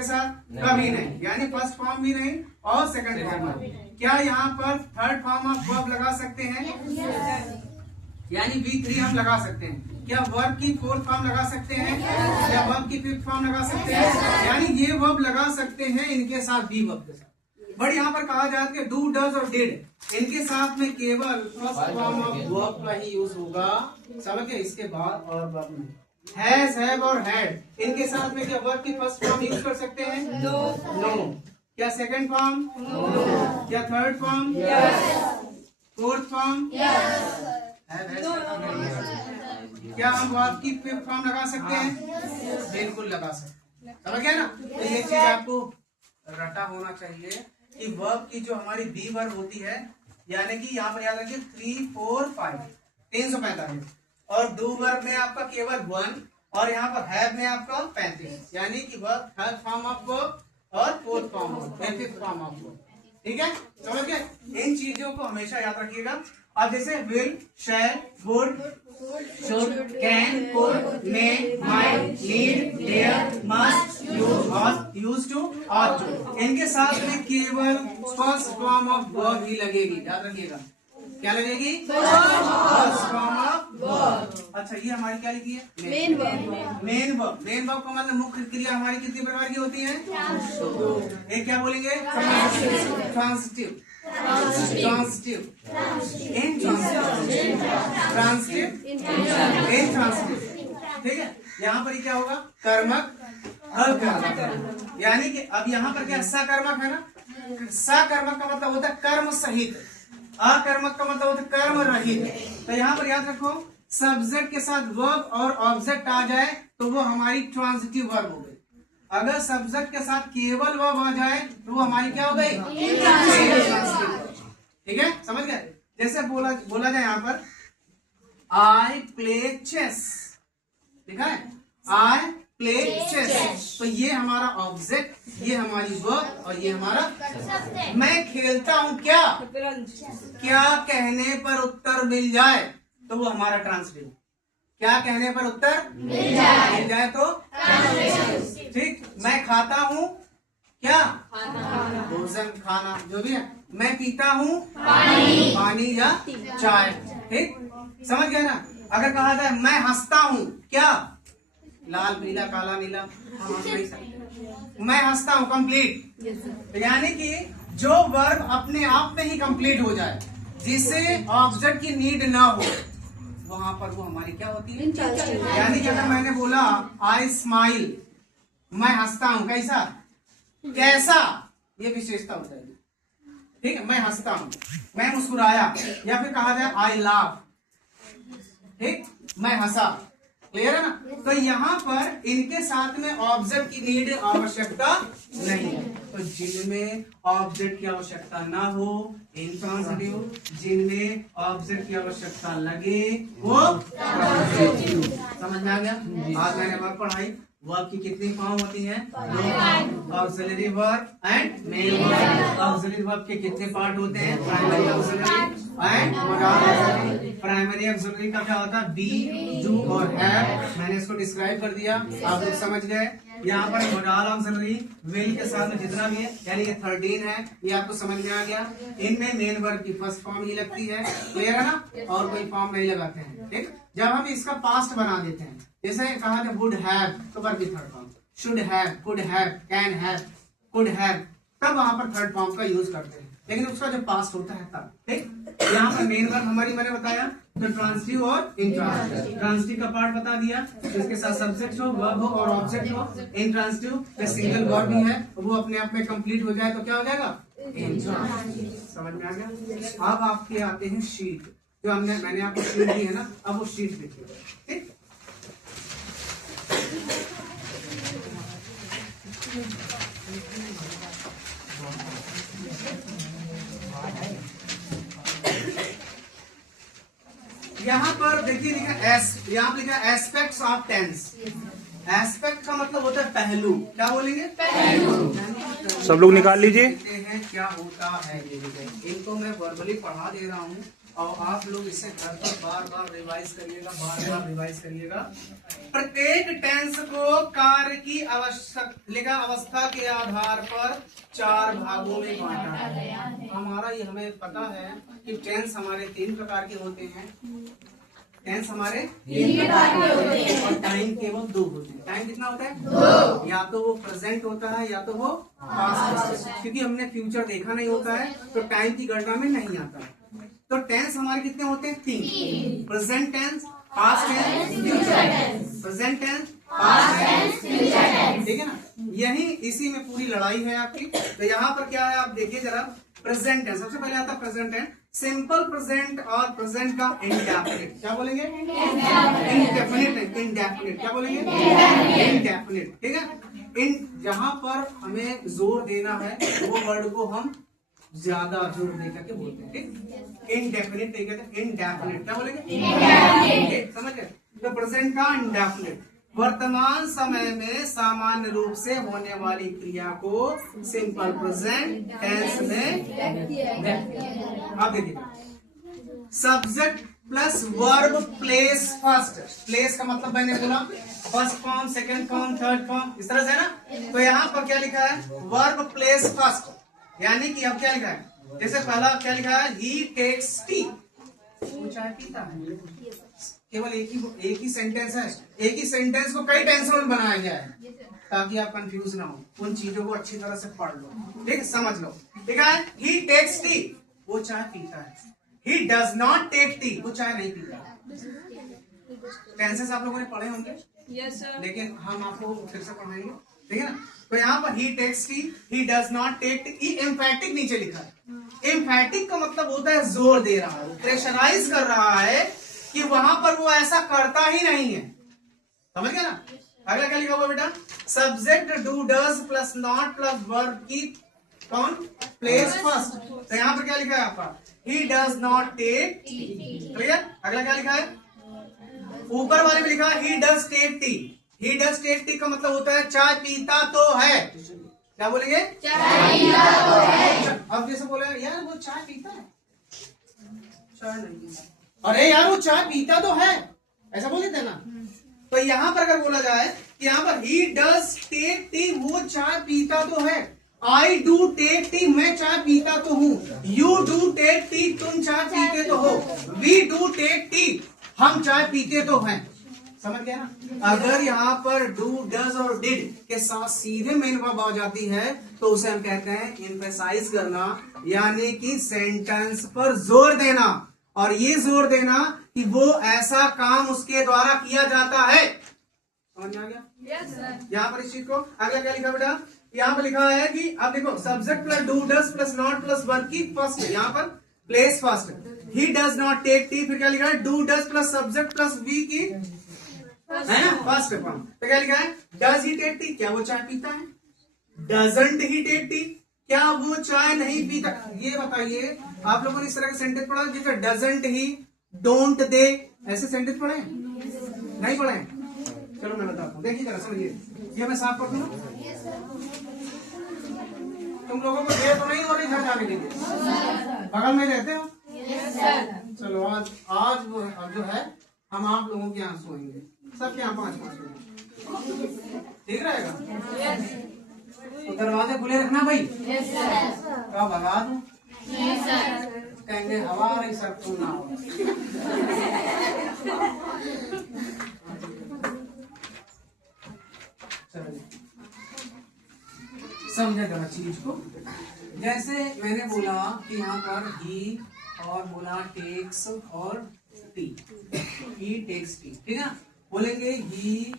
इसके साथ? कभी नहीं, यानी फर्स्ट फॉर्म भी नहीं और सेकंड फॉर्म भी। क्या यहाँ पर थर्ड फॉर्म ऑफ वर्ब लगा सकते हैं? यानी V3 हम लगा सकते हैं। क्या वर्ब की फोर्थ फॉर्म लगा सकते हैं? क्या वर्ब की फिफ्थ फॉर्म लगा सकते हैं? यानी ये वर्ब लगा सकते हैं इनके साथ, बी वर्ब के साथ। बट यहाँ पर कहा जाता है डू, डज और डिड इनके साथ में केवल फर्स्ट फॉर्म ऑफ वर्ब का ही यूज होगा, समझ गए? इसके बाद और वर्ब में हैज, हैव और हैड इनके साथ में क्या वर्ब की फर्स्ट फॉर्म यूज कर सकते हैं? नो। क्या सेकंड फॉर्म? क्या थर्ड फॉर्म? Fourth form? क्या हम वर्ब की फिफ्थ फॉर्म लगा सकते हैं? बिल्कुल लगा सकते हैं, समझ गया ना? तो ये चीज आपको रटा होना चाहिए कि वर्ब की जो हमारी बी वर्ब होती है, यानी कि यहाँ पर याद रखिए 3, 4, 5 345 और डू वर्ब में आपका केवल 1 और यहाँ पर हैव में आपका 35, यानी कि verb third form of verb और fourth form of fifth form of verb. ठीक है, समझ गए? इन चीजों को हमेशा याद रखिएगा। अब जैसे will, shall, would, should, can, could, may, might, need, dare, must, use to, ought to इनके साथ में केवल फर्स्ट फॉर्म ऑफ वर्ब ही लगेगी, याद रखिएगा। क्या लगेगी? First form of verb. अच्छा, ये हमारी क्या लिखी है? Main verb. Main verb, main verb का मतलब मुख्य क्रिया हमारी कितनी प्रकार की होती है? एक क्या बोलेंगे? Transitive, transitive, intransitive, transitive, intransitive. ठीक है, यहाँ पर क्या होगा? कर्मक, अकर्मक। यानी कि अब यहाँ पर क्या सकर्मक है ना? सकर्मक का मतलब होता है कर्म सहित, अकर्मक का मतलब होता है कर्म रहित। तो यहाँ पर याद रखो, सब्जेक्ट के साथ वर्ब और ऑब्जेक्ट आ जाए तो वो हमारी ट्रांजिटिव वर्ब हो गई। अगर सब्जेक्ट के साथ केवल वर्ब आ जाए तो वो हमारी क्या हो गई? ठीक है, समझ गए? जैसे बोला जाए यहाँ पर आई प्ले चेस, लिखा है आई प्ले चेस, तो ये हमारा ऑब्जेक्ट, ये हमारी वर्ब और ये हमारा। मैं खेलता हूँ क्या? क्या कहने पर उत्तर मिल जाए तो वो हमारा ट्रांसलेट। क्या कहने पर उत्तर मिल जाए तो ठीक। मैं खाता हूँ क्या? भोजन, खाना, जो भी है। मैं पीता हूँ पानी या चाय, ठीक, समझ गए ना? अगर कहा जाए मैं हंसता हूँ क्या? लाल, पीला, काला, नीला, मैं हंसता हूँ कंप्लीट। यानी कि जो वर्ब अपने आप में ही कंप्लीट हो जाए, जिससे ऑब्जेक्ट की नीड ना हो, वहां पर वो हमारी क्या होती है? यानी कि अगर मैंने बोला आई स्माइल, मैं हंसता हूँ, कैसा? कैसा, ये विशेषता हो जाएगी। ठीक है, मैं हंसता हूँ, मैं मुस्कुराया, या फिर कहा जाए आई लाफ, ठीक, मैं हंसा। क्लियर है ना? तो यहाँ पर इनके साथ में ऑब्जेक्ट की नीड, आवश्यकता नहीं है। तो जिनमें ऑब्जेक्ट की आवश्यकता ना हो, इंट्रांजिटिव, जिनमें ऑब्जेक्ट की आवश्यकता लगे वो ट्रांजिटिव। समझ में आ गया? आज मैंने वर्ब पढ़ाई। वर्ब की कितनी फॉर्म होती है? दो, auxiliary verb and main verb. Auxiliary verb के कितने पार्ट होते हैं? Primary auxiliary and modal auxiliary. Primary auxiliary का क्या होता है? बी, डू और हैव। मैंने इसको डिस्क्राइब कर दिया, आप लोग समझ गए। यहाँ पर मोडाल ऑक्सिलरी विल के साथ में जितना भी है, यानी ये 13 है, ये आपको समझ में आ गया। इनमें मेन वर्ब की फर्स्ट फॉर्म ही लगती है, क्लियर है ना? और कोई फॉर्म नहीं लगाते हैं। ठीक, जब हम इसका पास्ट बना देते हैं, जैसे कहा था वुड हैव, तो वर्ब की third form, should have, could have, can have, could have, तब वहां पर थर्ड फॉर्म का यूज करते हैं। लेकिन उसका जो पास्ट होता है तब। ठीक, यहाँ पर मेन वर्ब हमारी मैंने बताया, तो ट्रांसिटिव और इंट्रांसिटिव। ट्रांसिटिव का पार्ट बता दिया, जिसके साथ सब्जेक्ट हो, वर्ब हो और ऑब्जेक्ट हो। इंट्रांसिटिव पे सिंगल वर्ब ही है, वो अपने आप में कंप्लीट हो जाए तो क्या हो जाएगा? इंट्रांसिटिव। समझ में आ गया? अब आपके आते हैं शीट, जो मैंने आपको शीट दी है ना, अब वो शीट देखिए। ठीक, यहाँ पर देखिए लिखा यहाँ लिखा एस्पेक्ट्स ऑफ टेंस। एस्पेक्ट का मतलब होता है पहलू। क्या बोलेंगे? पहलू। सब लोग निकाल लीजिए। क्या होता है ये? इनको मैं वर्बली पढ़ा दे रहा हूँ और आप लोग इसे घर पर बार बार रिवाइज करिएगा, बार बार रिवाइज करिएगा। प्रत्येक टेंस को कार्य की अवस्था के आधार पर 4 भागों में बांटा है। हमारा ये हमें पता है कि टेंस हमारे 3 प्रकार के होते हैं। टेंस हमारे 3 प्रकार के होते हैं और टाइम केवल 2 होते हैं। टाइम कितना होता है? 2। या तो वो प्रेजेंट होता है या तो वो पास्ट, क्योंकि हमने फ्यूचर देखा नहीं होता है तो टाइम की गणना में नहीं आता। तो टेंस हमारे कितने होते हैं? 3। Present tense, past tense, future tense. Present tense, past tense, future tense, ठीक है ना। यही इसी में पूरी लड़ाई है आपकी। तो यहाँ पर क्या है आप देखिए जरा। प्रेजेंट टेंस सबसे पहले आता है प्रेजेंट टेंस। सिंपल प्रेजेंट और प्रेजेंट का इंडेफिनिट क्या बोलेंगे? इंडेफिनिट। इंडेफिनिट क्या बोलेंगे? इंडेफिनिट, ठीक है। जहां पर हमें जोर देना है वो वर्ड को हम ज्यादा जोर दे करके बोलते हैं, ठीक। इनडेफिनिट नहीं कहते, इनडेफिनिट क्या बोलेंगे? इनडेफिनिट, समझ गए। तो प्रेजेंट का इनडेफिनिट वर्तमान समय में सामान्य रूप से होने वाली क्रिया को सिंपल प्रेजेंट टेंस में आप देखिए subject plus verb place first. Place का मतलब मैंने बोला first form, second form, third form, इस तरह से है ना। तो यहाँ पर क्या लिखा है? वर्ब प्लेस फर्स्ट, यानी कि अब क्या लिखा है? जैसे पहला क्या लिखा है? ही टेक्स टी, वो चाय पीता है। केवल एक ही सेंटेंस है। एक ही सेंटेंस को कई टेंसों में बनाया गया है ताकि आप कंफ्यूज ना हो। उन चीजों को अच्छी तरह से पढ़ लो, ठीक, समझ लो। ठीक है, ही टेक्स टी, वो चाय पीता है। He does not take tea, वो चाय नहीं पीता। टेंसेस आप लोगों ने पढ़े होंगे, लेकिन हम आपको फिर से पढ़ाएंगे, ठीक है ना। तो यहाँ पर ही takes tea, he does not take tea, emphatic नीचे लिखा है। एम्फैटिक का मतलब होता है जोर दे रहा है, प्रेशराइज कर रहा है कि वहां पर वो ऐसा करता ही नहीं है। समझ गया ना। अगला क्या लिखा हुआ बेटा? Subject do does plus not plus verb की कौन प्लेस फर्स्ट। तो यहाँ पर क्या लिखा है आपका? He does not take tea, clear. अगला क्या लिखा है? ऊपर वाले में लिखा he does take tea. He does take tea का मतलब होता है चाय पीता तो है। क्या बोलेंगे? चाय पीता तो है। अब जैसे बोले यार वो चाय पीता है, चाय नहीं पीता, अरे यार वो चाय पीता तो है, ऐसा बोल देते ना। तो यहाँ पर अगर बोला जाए कि यहाँ पर ही डज टेक टी, वो चाय पीता तो है। आई डू टेक टी, मैं चाय पीता तो हूँ। यू डू टेक टी, तुम चाय पीते तो हो। वी डू टेक टी, हम चाय पीते तो हैं। समझ गया ना। अगर यहाँ पर डू डज और डिड के साथ सीधे मेन वर्ब आ जाती है तो उसे हम कहते हैं एम्फसाइज करना, यानी कि सेंटेंस पर जोर देना। और ये जोर देना कि वो ऐसा काम उसके द्वारा किया जाता है। समझ में आ गया? yes, यहाँ पर इस चीज को अगला क्या लिखा बेटा? यहाँ पर लिखा है कि अब देखो subject plus do does plus not plus verb की फर्स्ट, यहाँ पर place first. He does not take tea, फिर क्या लिखा है? Do does plus subject plus V की है ना फर्स्ट फॉर्म। तो क्या लिखा है? डज ही टेक टी, क्या वो चाय पीता है? डजंट ही टेक टी, क्या वो चाय नहीं पीता? ये बताइए आप लोगों ने इस तरह के सेंटेंस पढ़ा जैसे डजंट ही, डोंट दे, ऐसे सेंटेंस पढ़े? नहीं पढ़े? चलो मैं बताता हूँ, देखिए जरा समझिए। ये मैं साफ कर दूं, तुम लोगों को देर तो नहीं हो रही घर जाने के लिए? बगल में रहते हो? चलो आज जो है हम आप लोगों के यहाँ सोएंगे, सबके यहाँ 5-5 लोग, ठीक रहेगा? तो दरवाजे खुले रखना भाई। क्या भगा दूं? कहेंगे हवा रही सर तू ना हो। समझे जरा चीज को। जैसे मैंने बोला कि यहाँ पर ही और बोला टेक्स और टी, ही टेक्स टी, ठीक है। बोलेंगे ही